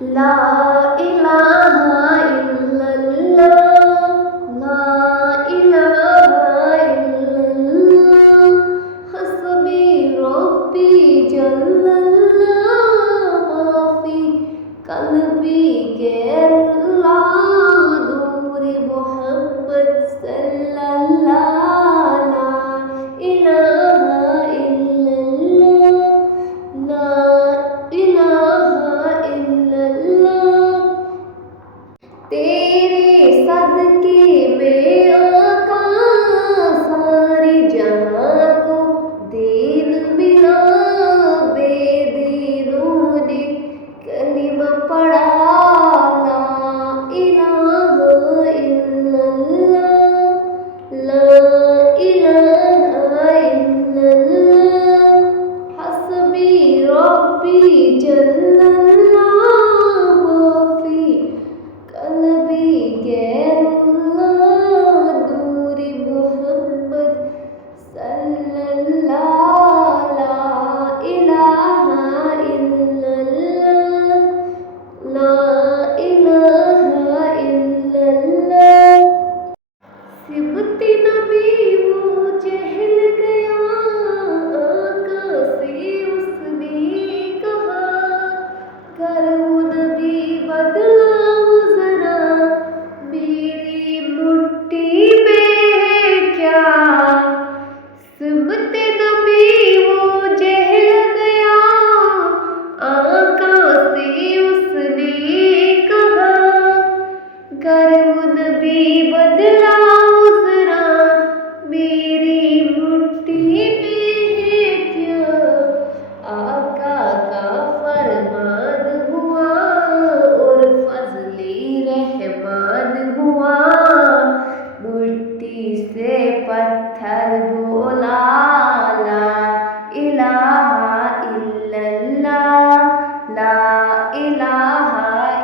لا إله إلا الله لا إله إلا الله حسبي ربي جل الله ما في قلبي غير الله نور محمد صلى الله لا إله إلا الله لا إله إلا الله تیرے صدقے میں آقا ساری جہاں کو دین ملا بے دینوں نے کلمہ پڑھا لا الہ الا اللہ لا الہ الا اللہ حسبی ربی جل اللہ ما فی قلبی غیر اللہ نور محمد صلی اللہ لا الہ الا اللہ لا الہ الا اللہ سمت نبی وہ چہل گیا آقا سے اس نے کہا کر وہ نبی بدلاؤ ذرا میری مٹھی میں ہے کیا سمت نبی وہ چہل گیا آقا سے اس نے کہا کر وہ نبی بدلاؤ ذرا میری مٹھی میں ہے کیا آقا کا فرمان ہوا اور فضل رحمان ہوا مٹھی سے پتھر بولا لا الہ الا اللہ لا الہ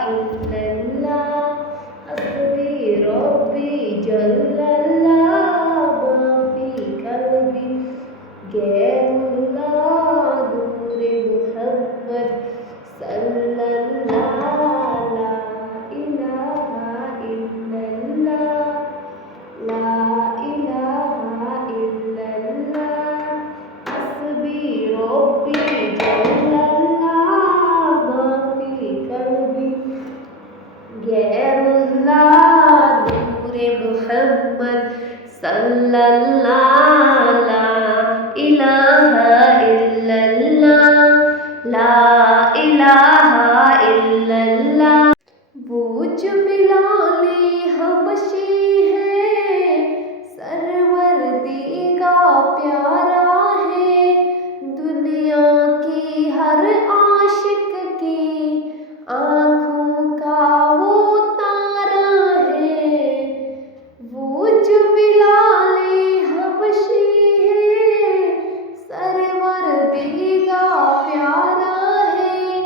الا اللہ حسبی ربی جل اللہ ما فی قلبی غیر اللہ نور محمد صلی اللہ لا الہ الا اللہ لا الہ الا اللہ حسبی ربی جل اللہ ما فی قلبی غیر اللہ نور محمد صلی اللہ لا الہ الا اللہ لا الہ الا اللہ وہ جو بلال حبشی ہے سرور دیگا پیارا ہے دنیا کی ہر عاشق کی آنکھوں کا وہ تارا ہے وہ جو بلال حبشی ہے سرور دیگا پیارا ہے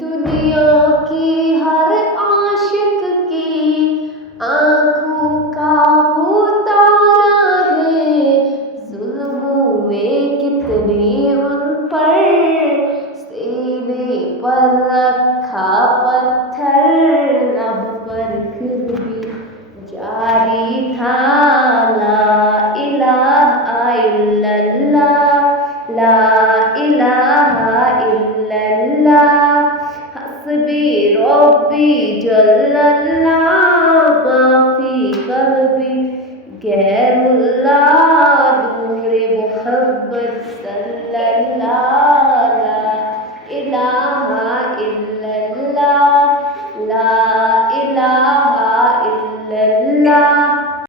دنیا کی ہر عاشق کی آنکھوں کا وہ تارا ہے ظلم ہوئے کتنے ان پر سینے پر رکھا پتھر لب پر پھر بھی جاری تھا لا الہ الا اللہ لا الہ الا اللہ حسبی ربی جل اللہ ما فی قلبی غیر اللہ نور محمد صلی اللہ